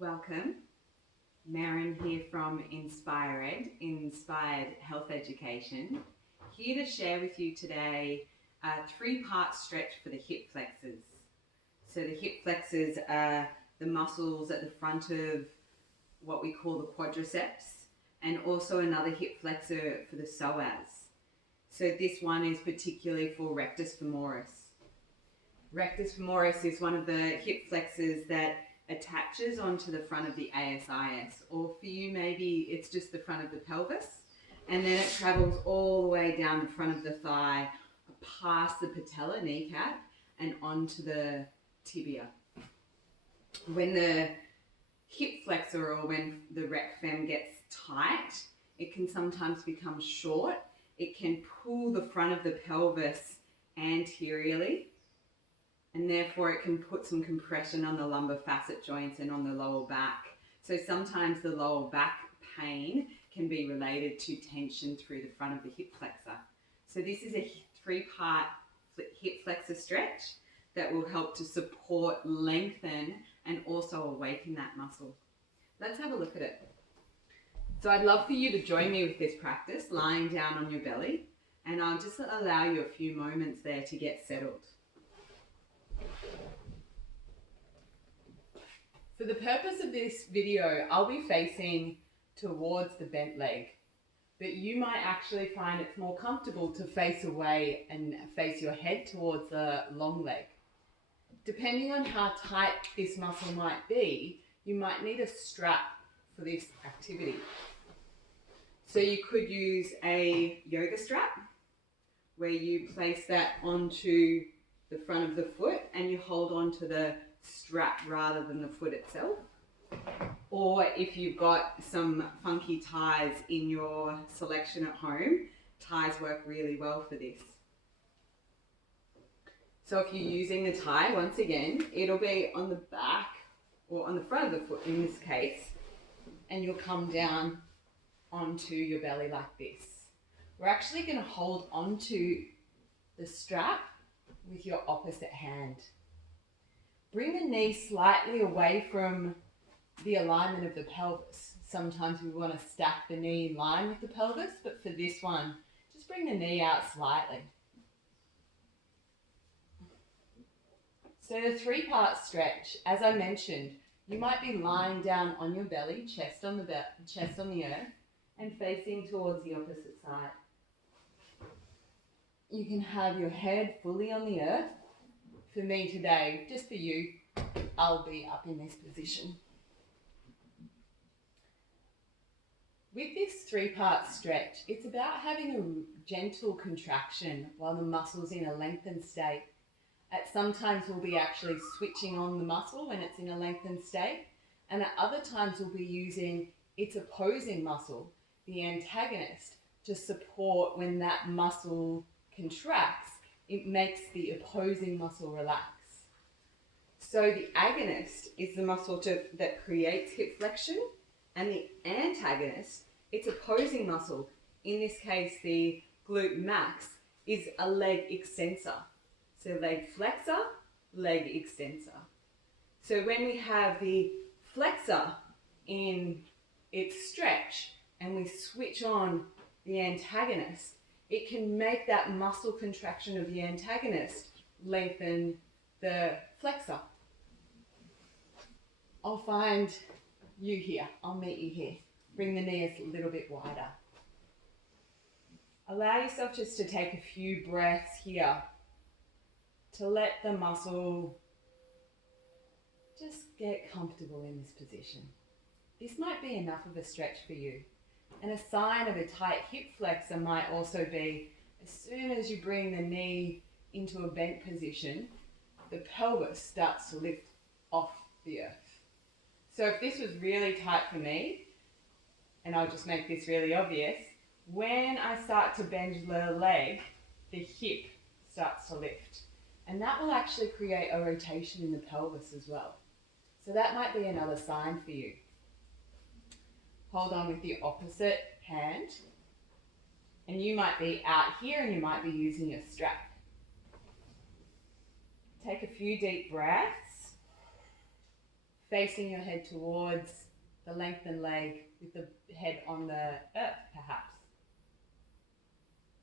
Welcome. Merryn here from Inspir.Ed, Inspired Health Education, here to share with you today a three-part stretch for the hip flexors. So the hip flexors are the muscles at the front of what we call the quadriceps, and also another hip flexor for the psoas. So this one is particularly for rectus femoris. Rectus femoris is one of the hip flexors that attaches onto the front of the ASIS, or for you maybe it's just the front of the pelvis, and then it travels all the way down the front of the thigh, past the patella kneecap and onto the tibia. When the hip flexor, or when the rec fem gets tight, it can sometimes become short. It can pull the front of the pelvis anteriorly, and therefore it can put some compression on the lumbar facet joints and on the lower back. So sometimes the lower back pain can be related to tension through the front of the hip flexor. So this is a three-part hip flexor stretch that will help to support, lengthen, and also awaken that muscle. Let's have a look at it. So I'd love for you to join me with this practice, lying down on your belly, and I'll just allow you a few moments there to get settled. For the purpose of this video, I'll be facing towards the bent leg, but you might actually find it's more comfortable to face away and face your head towards the long leg. Depending on how tight this muscle might be, you might need a strap for this activity. So you could use a yoga strap where you place that onto the front of the foot and you hold on to the strap rather than the foot itself. Or if you've got some funky ties in your selection at home, ties work really well for this. So if you're using the tie, once again, it'll be on the back or on the front of the foot in this case, and you'll come down onto your belly like this. We're actually going to hold onto the strap with your opposite hand. Bring the knee slightly away from the alignment of the pelvis. Sometimes we want to stack the knee in line with the pelvis, but for this one, just bring the knee out slightly. So the three-part stretch, as I mentioned, you might be lying down on your belly, chest on the earth, and facing towards the opposite side. You can have your head fully on the earth. For me today, just for you, I'll be up in this position. With this three-part stretch, it's about having a gentle contraction while the muscle's in a lengthened state. At sometimes we'll be actually switching on the muscle when it's in a lengthened state, and at other times we'll be using its opposing muscle, the antagonist, to support when that muscle contracts. It makes the opposing muscle relax. So the agonist is the muscle that creates hip flexion, and the antagonist, its opposing muscle, in this case the glute max, is a leg extensor. So leg flexor, leg extensor. So when we have the flexor in its stretch and we switch on the antagonist, it can make that muscle contraction of the antagonist lengthen the flexor. I'll find you here. I'll meet you here. Bring the knee a little bit wider. Allow yourself just to take a few breaths here to let the muscle just get comfortable in this position. This might be enough of a stretch for you. And a sign of a tight hip flexor might also be, as soon as you bring the knee into a bent position, the pelvis starts to lift off the earth. So if this was really tight for me, and I'll just make this really obvious, when I start to bend the leg, the hip starts to lift. And that will actually create a rotation in the pelvis as well. So that might be another sign for you. Hold on with the opposite hand. And you might be out here and you might be using your strap. Take a few deep breaths. facing your head towards the lengthened leg with the head on the earth, perhaps.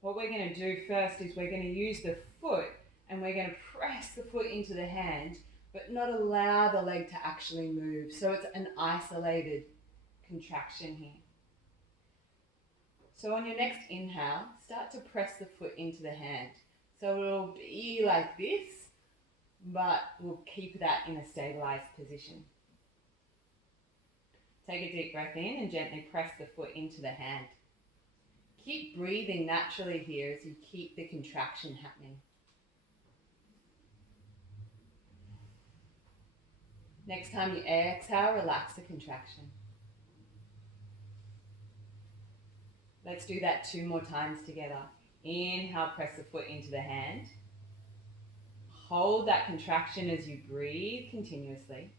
What we're going to do first is we're going to use the foot and we're going to press the foot into the hand, but not allow the leg to actually move. So it's an isolated contraction here. So on your next inhale, start to press the foot into the hand. So it'll be like this, but we'll keep that in a stabilized position. Take a deep breath in and gently press the foot into the hand. Keep breathing naturally here as you keep the contraction happening. Next time you exhale, relax the contraction. Let's do that 2 more times together. Inhale, press the foot into the hand. Hold that contraction as you breathe continuously.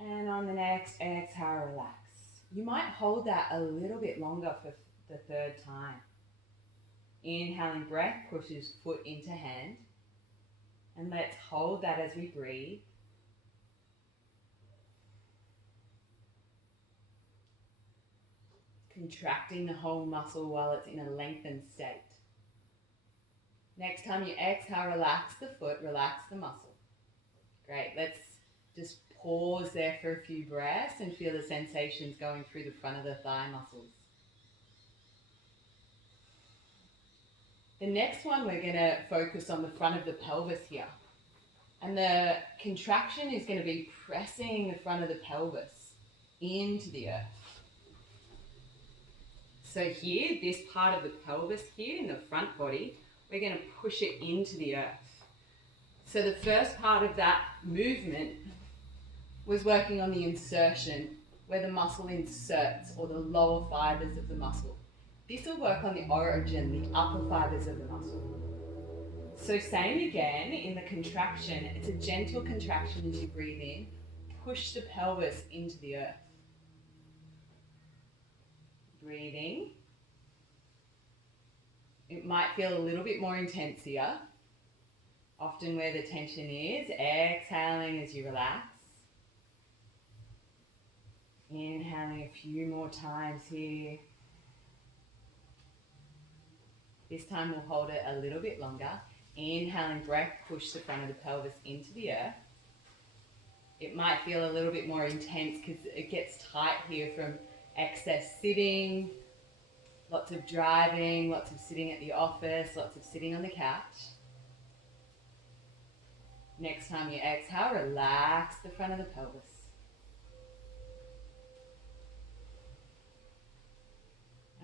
And on the next exhale, relax. You might hold that a little bit longer for the 3rd time. Inhaling breath pushes foot into hand. And let's hold that as we breathe. Contracting the whole muscle while it's in a lengthened state. Next time you exhale, relax the foot, relax the muscle. Great, let's just pause there for a few breaths and feel the sensations going through the front of the thigh muscles. The next one, we're going to focus on the front of the pelvis here. And the contraction is going to be pressing the front of the pelvis into the earth. So here, this part of the pelvis here in the front body, we're going to push it into the earth. So the first part of that movement was working on the insertion, where the muscle inserts, or the lower fibers of the muscle. This will work on the origin, the upper fibers of the muscle. So same again, in the contraction, it's a gentle contraction as you breathe in, push the pelvis into the earth. Breathing. It might feel a little bit more intense here. Often where the tension is, exhaling as you relax. Inhaling a few more times here. This time we'll hold it a little bit longer. Inhaling breath, push the front of the pelvis into the earth. It might feel a little bit more intense because it gets tight here from excess sitting, lots of driving, lots of sitting at the office, lots of sitting on the couch. Next time you exhale, relax the front of the pelvis.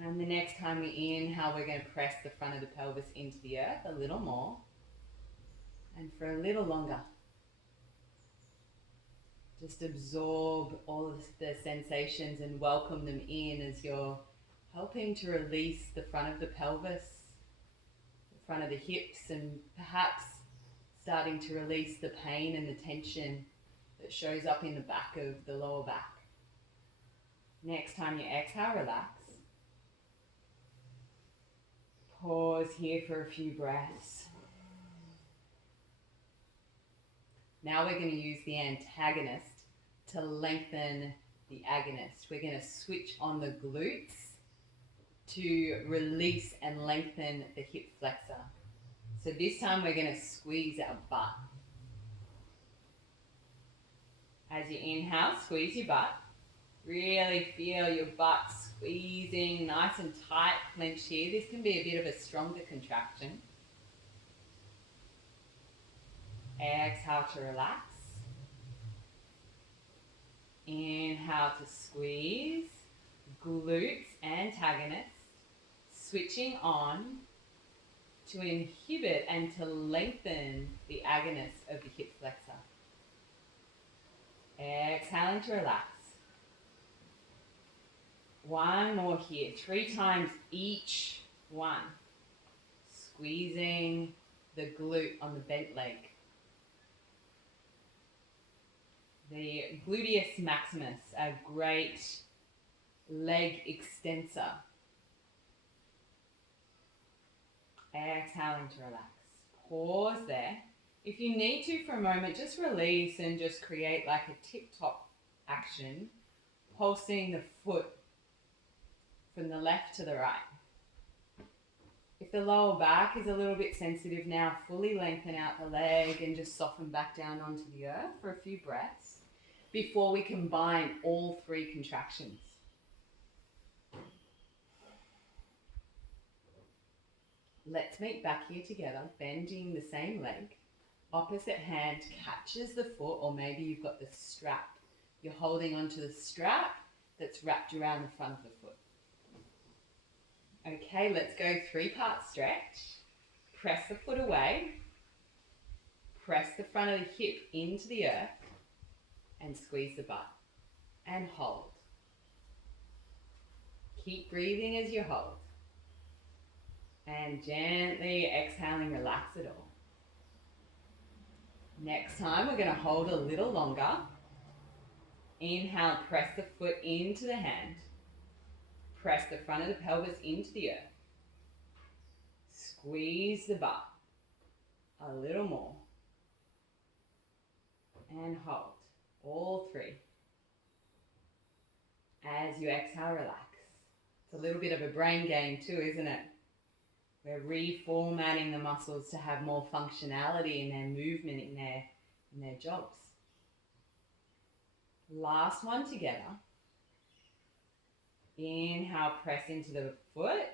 And the next time we inhale, we're going to press the front of the pelvis into the earth a little more and for a little longer. Just absorb all of the sensations and welcome them in as you're helping to release the front of the pelvis, the front of the hips, and perhaps starting to release the pain and the tension that shows up in the back of the lower back. Next time you exhale, relax. Pause here for a few breaths. Now we're going to use the antagonist to lengthen the agonist. We're going to switch on the glutes to release and lengthen the hip flexor. So this time we're going to squeeze our butt. As you inhale, squeeze your butt. Really feel your butt squeezing nice and tight, clenched here. This can be a bit of a stronger contraction. Exhale to relax. Inhale to squeeze. Glutes, antagonist. Switching on to inhibit and to lengthen the agonist of the hip flexor. Exhaling to relax. One more here, 3 times each one. Squeezing the glute on the bent leg. The gluteus maximus, a great leg extensor. Exhaling to relax. Pause there. If you need to for a moment, just release and just create like a tip-top action, pulsing the foot from the left to the right. If the lower back is a little bit sensitive now, fully lengthen out the leg and just soften back down onto the earth for a few breaths before we combine all three contractions. Let's meet back here together, bending the same leg. Opposite hand catches the foot, or maybe you've got the strap. You're holding onto the strap that's wrapped around the front of the foot. Okay, let's go 3-part stretch. Press the foot away. Press the front of the hip into the earth and squeeze the butt. And hold. Keep breathing as you hold. And gently exhaling, relax it all. Next time, we're going to hold a little longer. Inhale, press the foot into the hand. Press the front of the pelvis into the earth. Squeeze the butt. A little more. And hold. All three. As you exhale, relax. It's a little bit of a brain game too, isn't it? We're reformatting the muscles to have more functionality in their movement, in their jobs. Last one together. Inhale, press into the foot.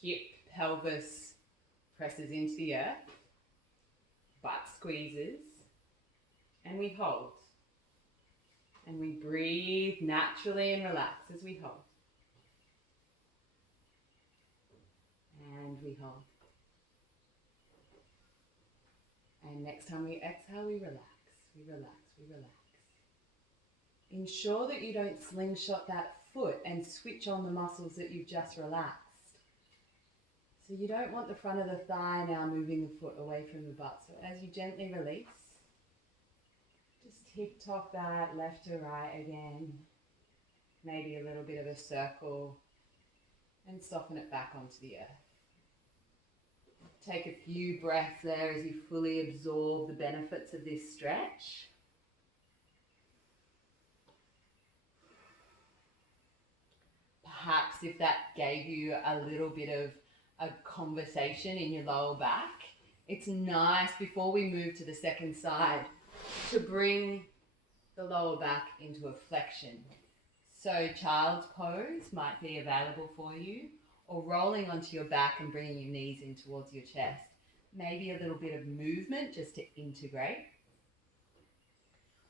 Hip, pelvis presses into the earth. Butt squeezes. And we hold. And we breathe naturally and relax as we hold. And we hold. And next time we exhale, we relax. We relax, we relax. Ensure that you don't slingshot that foot and switch on the muscles that you've just relaxed. So you don't want the front of the thigh now moving the foot away from the butt. So as you gently release, just tip-top that left to right again. Maybe a little bit of a circle and soften it back onto the earth. Take a few breaths there as you fully absorb the benefits of this stretch. Perhaps if that gave you a little bit of a conversation in your lower back, it's nice before we move to the second side to bring the lower back into a flexion. So child's pose might be available for you, or rolling onto your back and bringing your knees in towards your chest. Maybe a little bit of movement just to integrate.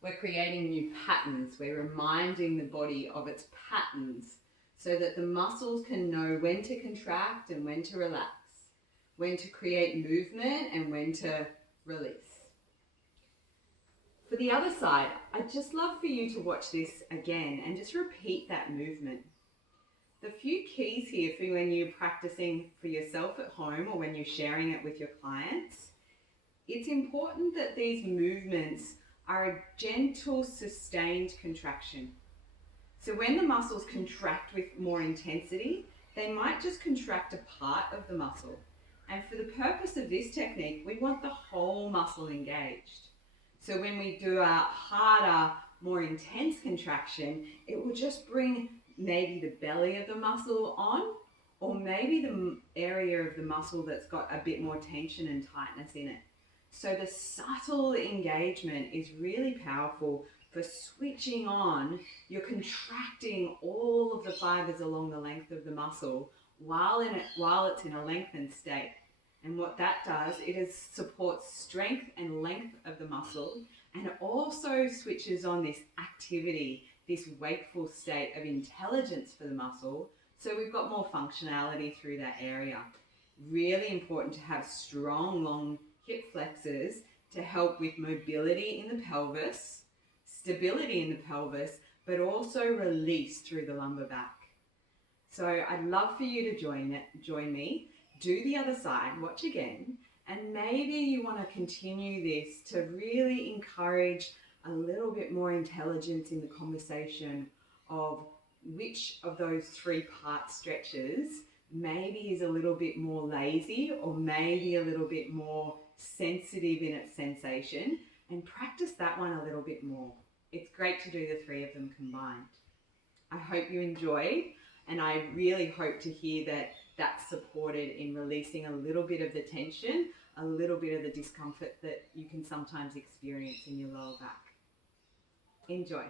We're creating new patterns. We're reminding the body of its patterns so that the muscles can know when to contract and when to relax, when to create movement and when to release. For the other side, I'd just love for you to watch this again and just repeat that movement. The few keys here for when you're practicing for yourself at home or when you're sharing it with your clients, it's important that these movements are a gentle, sustained contraction. So when the muscles contract with more intensity, they might just contract a part of the muscle. And for the purpose of this technique, we want the whole muscle engaged. So when we do a harder, more intense contraction, it will just bring maybe the belly of the muscle on, or maybe the area of the muscle that's got a bit more tension and tightness in it. So the subtle engagement is really powerful for switching on. You're contracting all of the fibers along the length of the muscle while it's in a lengthened state. And what that does, supports strength and length of the muscle, and it also switches on this activity, this wakeful state of intelligence for the muscle, so we've got more functionality through that area. Really important to have strong, long hip flexors to help with mobility in the pelvis, stability in the pelvis, but also release through the lumbar back. So I'd love for you to join me, do the other side, watch again, and maybe you want to continue this to really encourage a little bit more intelligence in the conversation of which of those 3-part stretches maybe is a little bit more lazy or maybe a little bit more sensitive in its sensation, and practice that one a little bit more. It's great to do the three of them combined. I hope you enjoy, and I really hope to hear that that's supported in releasing a little bit of the tension, a little bit of the discomfort that you can sometimes experience in your lower back. Enjoy.